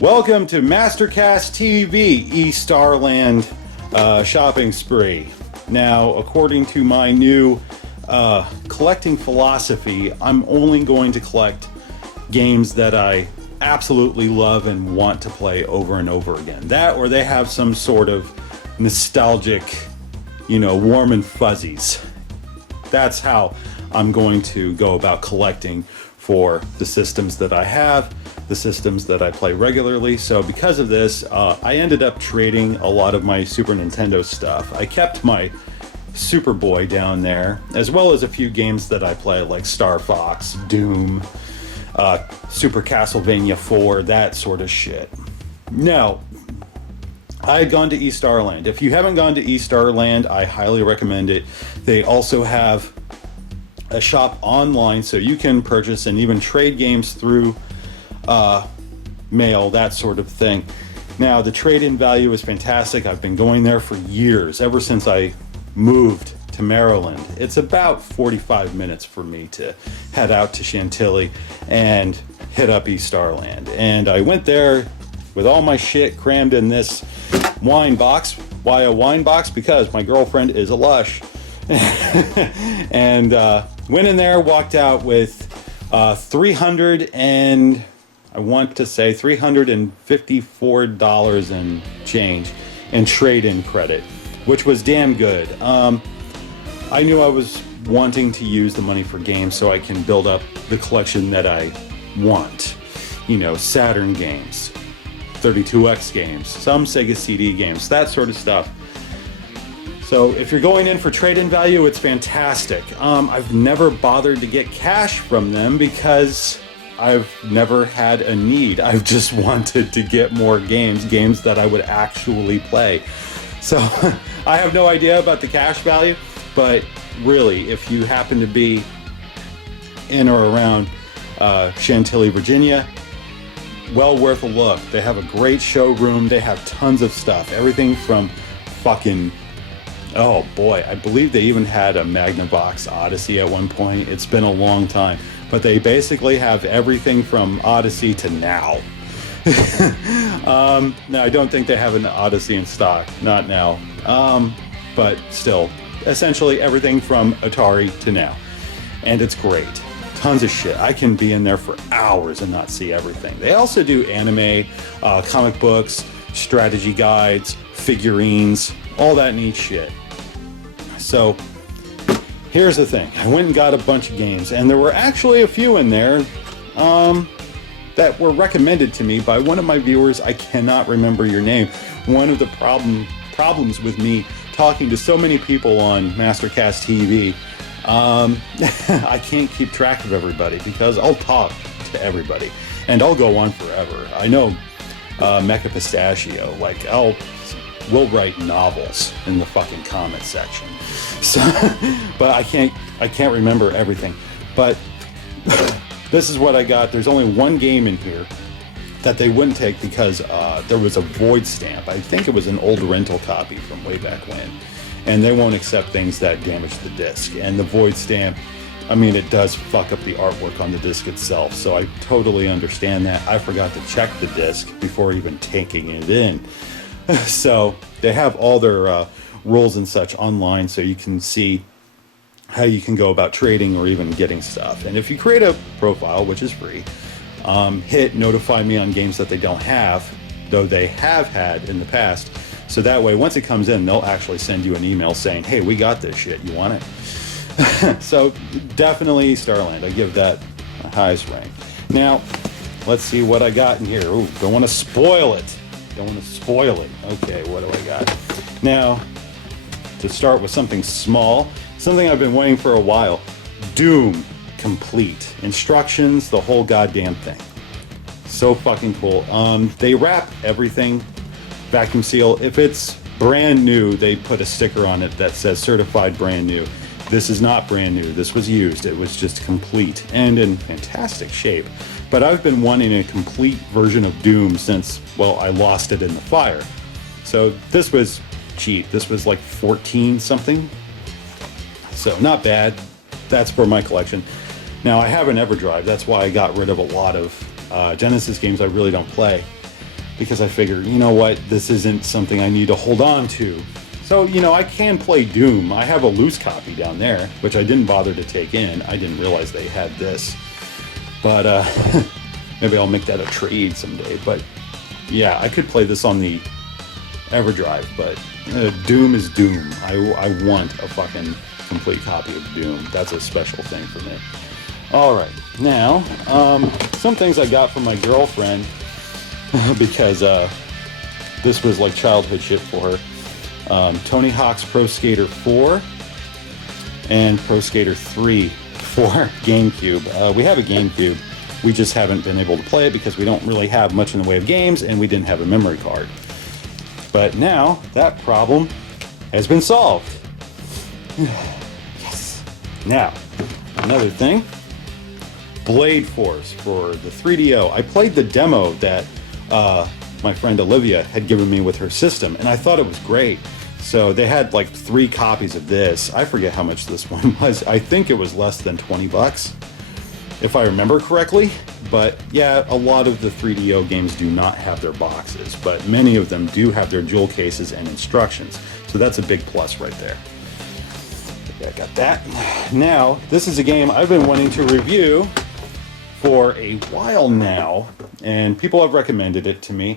Welcome to Mastercast TV eStarland shopping spree. Now, according to my new collecting philosophy, I'm only going to collect games that I absolutely love and want to play over and over again. That, or they have some sort of nostalgic, warm and fuzzies. That's how I'm going to go about collecting for the systems that I have, the systems that I play regularly. So because of this, I ended up trading a lot of my Super Nintendo stuff. I kept my Superboy down there, as well as a few games that I play like Star Fox, Doom, Super Castlevania 4, that sort of shit. Now, I had gone to eStarland. If you haven't gone to eStarland, I highly recommend it. They also have a shop online, so you can purchase and even trade games through mail, that sort of thing. Now, the trade-in value is fantastic. I've been going there for years, ever since I moved to Maryland. It's about 45 minutes for me to head out to Chantilly and hit up eStarland. And I went there with all my shit crammed in this wine box. Why a wine box? Because my girlfriend is a lush. And went in there, walked out with $354 and change in trade-in credit, which was damn good. I knew I was wanting to use the money for games so I can build up the collection that I want. Saturn games, 32X games, some Sega CD games, that sort of stuff. So if you're going in for trade-in value, it's fantastic. I've never bothered to get cash from them because I've never had a need. I've just wanted to get more games that I would actually play. So I have no idea about the cash value, but really, if you happen to be in or around Chantilly, Virginia, well worth a look. They have a great showroom. They have tons of stuff. Everything from fucking... Oh boy, I believe they even had a Magnavox Odyssey at one point. It's been a long time. But they basically have everything from Odyssey to now. Now, I don't think they have an Odyssey in stock. Not now. But still, essentially everything from Atari to now. And it's great. Tons of shit. I can be in there for hours and not see everything. They also do anime, comic books, strategy guides, figurines, all that neat shit. So here's the thing. I went and got a bunch of games, and there were actually a few in there that were recommended to me by one of my viewers. I cannot remember your name. One of the problems with me talking to so many people on Mastercast TV, I can't keep track of everybody because I'll talk to everybody and I'll go on forever. I know Mecha Pistachio, we'll write novels in the fucking comment section. So, but I can't remember everything. But this is what I got. There's only one game in here that they wouldn't take because there was a void stamp. I think it was an old rental copy from way back when. And they won't accept things that damage the disc. And the void stamp, it does fuck up the artwork on the disc itself. So I totally understand that. I forgot to check the disc before even taking it in. So they have all their rules and such online, so you can see how you can go about trading or even getting stuff. And if you create a profile, which is free, hit notify me on games that they don't have, though they have had in the past. So that way, once it comes in, they'll actually send you an email saying, hey, we got this shit, you want it? So definitely Starland. I give that a highest rank. Now, let's see what I got in here. Ooh, don't want to spoil it. Okay, what do I got? Now, to start with something small, something I've been waiting for a while. Doom Complete. Instructions, the whole goddamn thing. So fucking cool. They wrap everything, vacuum seal. If it's brand new, they put a sticker on it that says certified brand new. This is not brand new. This was used. It was just complete and in fantastic shape. But I've been wanting a complete version of Doom since, I lost it in the fire. So this was cheap. This was like 14 something. So not bad. That's for my collection. Now I have an EverDrive. That's why I got rid of a lot of Genesis games I really don't play. because I figured, you know what, this isn't something I need to hold on to. So, you know, I can play Doom. I have a loose copy down there, which I didn't bother to take in. I didn't realize they had this. But maybe I'll make that a trade someday. But yeah, I could play this on the EverDrive, but Doom is Doom. I want a fucking complete copy of Doom. That's a special thing for me. All right, now, some things I got from my girlfriend because this was like childhood shit for her. Tony Hawk's Pro Skater 4 and Pro Skater 3 for GameCube. We have a GameCube. We just haven't been able to play it because we don't really have much in the way of games and we didn't have a memory card. But now that problem has been solved. Yes. Now, another thing. Blade Force for the 3DO. I played the demo that my friend Olivia had given me with her system, and I thought it was great. So they had like 3 copies of this. I forget how much this one was. I think it was less than 20 bucks, if I remember correctly. But yeah, a lot of the 3DO games do not have their boxes, but many of them do have their jewel cases and instructions. So that's a big plus right there. I got that. Now, this is a game I've been wanting to review for a while now, and people have recommended it to me.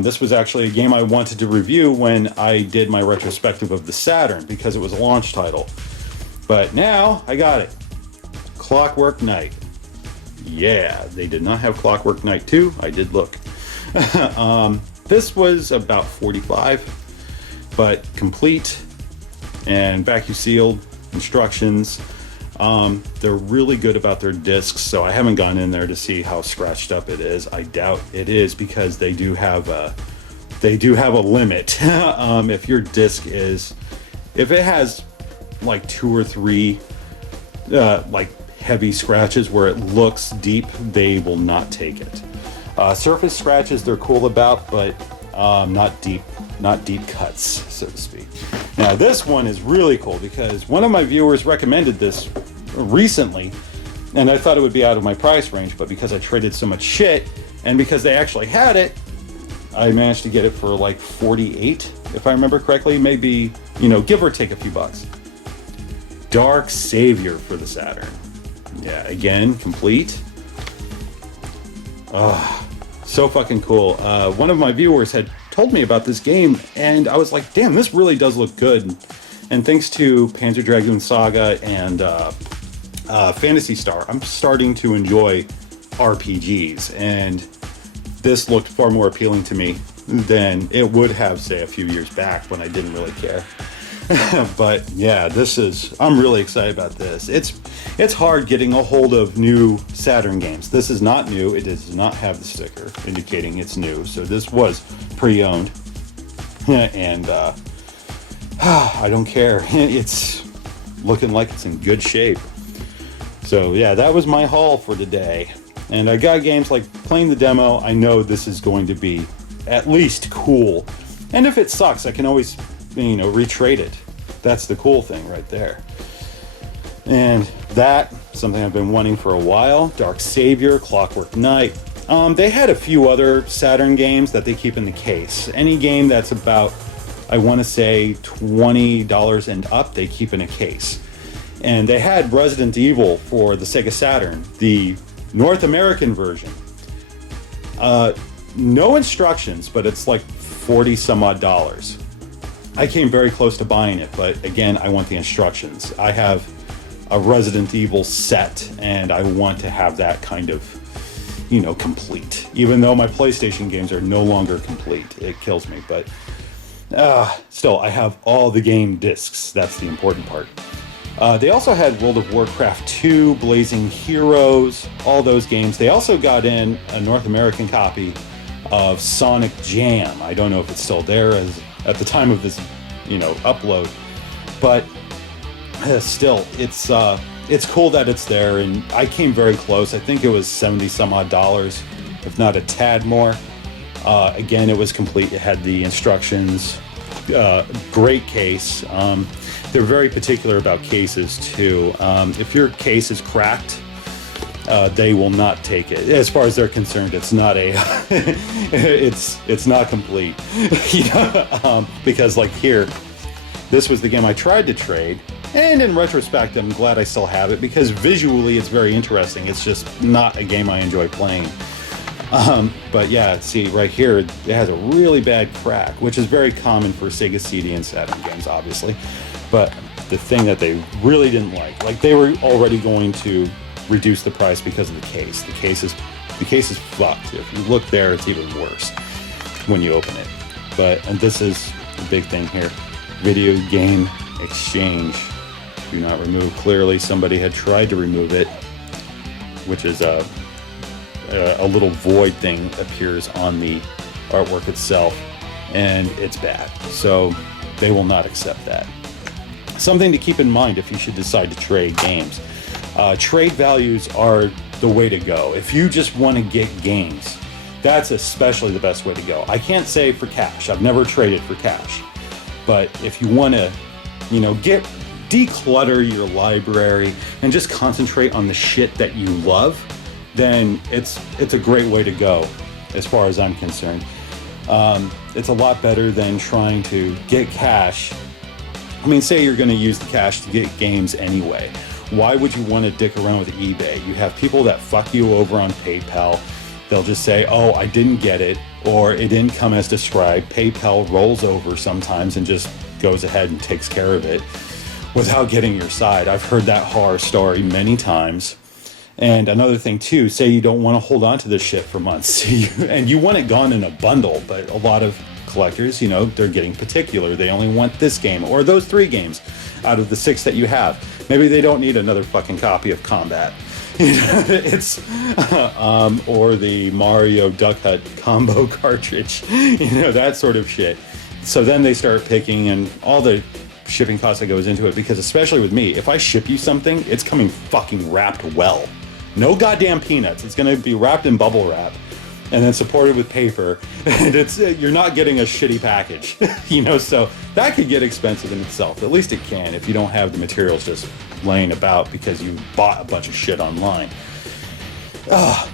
This was actually a game I wanted to review when I did my retrospective of the Saturn, because it was a launch title. But now, I got it. Clockwork Knight. Yeah, they did not have Clockwork Knight 2. I did look. This was about $45, but complete and vacuum sealed, instructions. They're really good about their discs, so I haven't gone in there to see how scratched up it is. I doubt it is, because they do have a limit. If your disc is, if it has like 2 or 3 like heavy scratches where it looks deep, they will not take it. Surface scratches they're cool about, but not deep cuts, so to speak. Now this one is really cool because one of my viewers recommended this recently, and I thought it would be out of my price range, but because I traded so much shit and because they actually had it, I managed to get it for like 48, if I remember correctly, maybe, you know, give or take a few bucks. Dark Savior for the Saturn. Yeah, again, complete. Oh, so fucking cool. One of my viewers had told me about this game, and I was like, damn, this really does look good. And thanks to Panzer Dragoon Saga and Phantasy Star, I'm starting to enjoy RPGs, and this looked far more appealing to me than it would have, say, a few years back when I didn't really care. But yeah, I'm really excited about this. It's hard getting a hold of new Saturn games. This is not new. It does not have the sticker indicating it's new. So this was pre-owned. And I don't care. It's looking like it's in good shape. So yeah, that was my haul for today. And I got games like playing the demo. I know this is going to be at least cool. And if it sucks, I can always, you know, retrade it. That's the cool thing right there. And that, something I've been wanting for a while. Dark Savior, Clockwork Knight. They had a few other Saturn games that they keep in the case. Any game that's about, I want to say, $20 and up, they keep in a case. And they had Resident Evil for the Sega Saturn, the North American version. No instructions, but it's like 40 some odd dollars. I came very close to buying it, but again, I want the instructions. I have a Resident Evil set, and I want to have that kind of, you know, complete. Even though my PlayStation games are no longer complete. It kills me, but still, I have all the game discs. That's the important part. They also had World of Warcraft 2, Blazing Heroes, all those games. They also got in a North American copy of Sonic Jam. I don't know if it's still there at the time of this, you know, upload, but still, it's cool that it's there, and I came very close. I think it was 70 some odd dollars, if not a tad more. Again, it was complete. It had the instructions, great case. They're very particular about cases too. If your case is cracked, they will not take it. As far as they're concerned, it's not a, it's not complete, you know, because like here, this was the game I tried to trade, and in retrospect, I'm glad I still have it because visually it's very interesting. It's just not a game I enjoy playing. But yeah, see right here, it has a really bad crack, which is very common for Sega CD and Saturn games, obviously. But the thing that they really didn't like they were already going to reduce the price because of the case. The case is fucked. If you look there, it's even worse when you open it. And this is the big thing here. Video game exchange. Do not remove. Clearly somebody had tried to remove it, which is a little void thing appears on the artwork itself, and it's bad. So they will not accept that. Something to keep in mind if you should decide to trade games. Trade values are the way to go. If you just want to get games, that's especially the best way to go. I can't say for cash. I've never traded for cash. But if you want to, you know, declutter your library and just concentrate on the shit that you love, then it's a great way to go as far as I'm concerned. It's a lot better than trying to get cash. I mean, say you're going to use the cash to get games anyway. Why would you want to dick around with eBay? You have people that fuck you over on PayPal. They'll just say, oh, I didn't get it, or it didn't come as described. PayPal rolls over sometimes and just goes ahead and takes care of it without getting your side. I've heard that horror story many times. And another thing too, say you don't want to hold on to this shit for months and you want it gone in a bundle, but a lot of collectors, you know, they're getting particular. They only want this game or those 3 games out of the 6 that you have. Maybe they don't need another fucking copy of Combat. It's or the Mario Duck Hunt combo cartridge, you know, that sort of shit. So then they start picking, and all the shipping costs that goes into it, because especially with me, if I ship you something, it's coming fucking wrapped well. No goddamn peanuts. It's going to be wrapped in bubble wrap and then supported with paper, and you're not getting a shitty package, you know. So that could get expensive in itself. At least it can if you don't have the materials just laying about because you bought a bunch of shit online.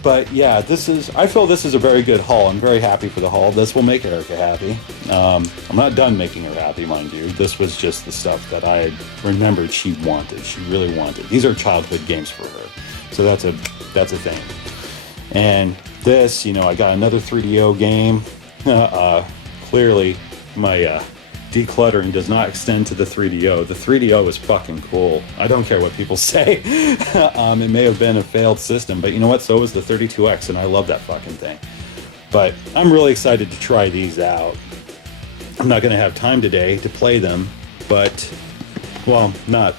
But yeah, I feel this is a very good haul. I'm very happy for the haul. This will make Erica happy. I'm not done making her happy, mind you. This was just the stuff that I remembered she wanted. She really wanted. These are childhood games for her, so that's a thing. And this, you know, I got another 3DO game. Clearly, my decluttering does not extend to the 3DO. The 3DO is fucking cool. I don't care what people say. It may have been a failed system, but you know what? So was the 32X, and I love that fucking thing. But I'm really excited to try these out. I'm not going to have time today to play them, but, well, not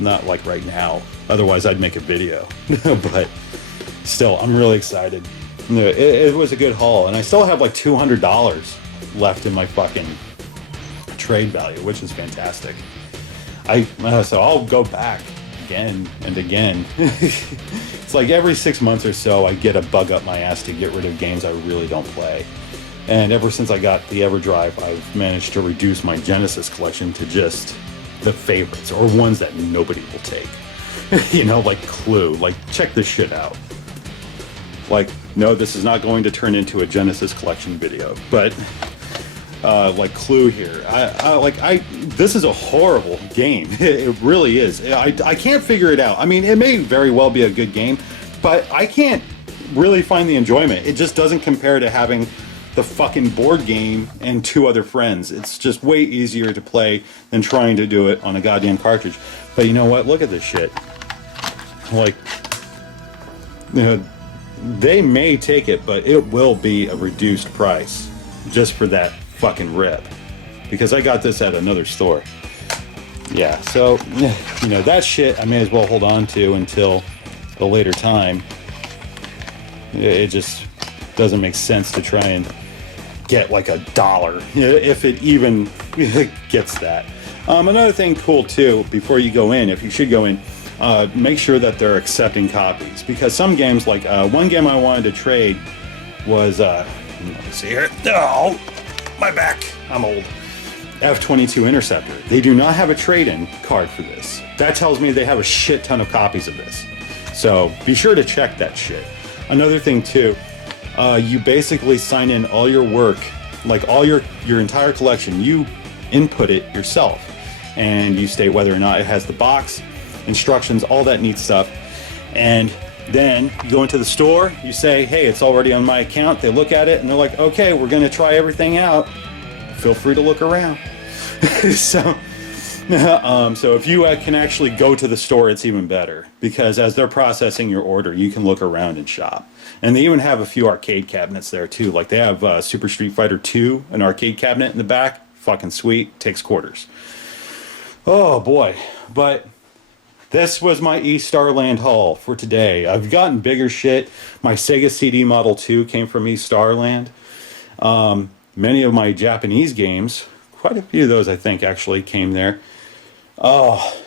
like right now. Otherwise, I'd make a video. But still, I'm really excited. It was a good haul, and I still have like $200 left in my fucking trade value, which is fantastic. So I'll go back again and again. It's like every 6 months or so I get a bug up my ass to get rid of games I really don't play. And ever since I got the EverDrive, I've managed to reduce my Genesis collection to just the favorites, or ones that nobody will take. You know, like Clue. Like, check this shit out. Like, no, this is not going to turn into a Genesis collection video, but like Clue here, this is a horrible game. It really is. I can't figure it out. I mean, it may very well be a good game, but I can't really find the enjoyment. It just doesn't compare to having the fucking board game and 2 other friends. It's just way easier to play than trying to do it on a goddamn cartridge. But you know what? Look at this shit. Like, you know, they may take it, but it will be a reduced price just for that fucking rip, because I got this at another store. Yeah, so, you know, that shit I may as well hold on to until a later time. It just doesn't make sense to try and get like $1, if it even gets that. Another thing cool too, before you go in, if you should go in, make sure that they're accepting copies, because some games, like one game I wanted to trade was let me see here. Oh, my back, I'm old. F-22 Interceptor. They do not have a trade-in card for this. That tells me they have a shit ton of copies of this. So be sure to check that shit. Another thing too, you basically sign in all your work, like all your entire collection. You input it yourself, and you state whether or not it has the box, instructions, all that neat stuff. And then you go into the store, you say, hey, it's already on my account. They look at it and they're like, okay, we're going to try everything out. Feel free to look around. So if you can actually go to the store, it's even better, because as they're processing your order, you can look around and shop. And they even have a few arcade cabinets there too. Like they have Super Street Fighter 2, an arcade cabinet in the back. Fucking sweet. Takes quarters. Oh boy. But this was my eStarland haul for today. I've gotten bigger shit. My Sega CD Model 2 came from eStarland. Many of my Japanese games, quite a few of those I think actually came there. Oh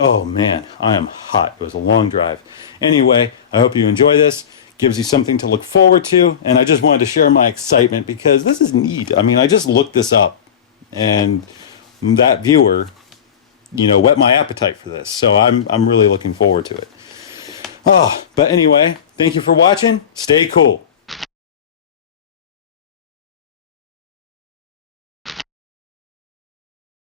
man, I am hot. It was a long drive. Anyway, I hope you enjoy this. Gives you something to look forward to. And I just wanted to share my excitement because this is neat. I mean, I just looked this up, and that viewer, whet my appetite for this. So I'm really looking forward to it. But anyway, thank you for watching. Stay cool.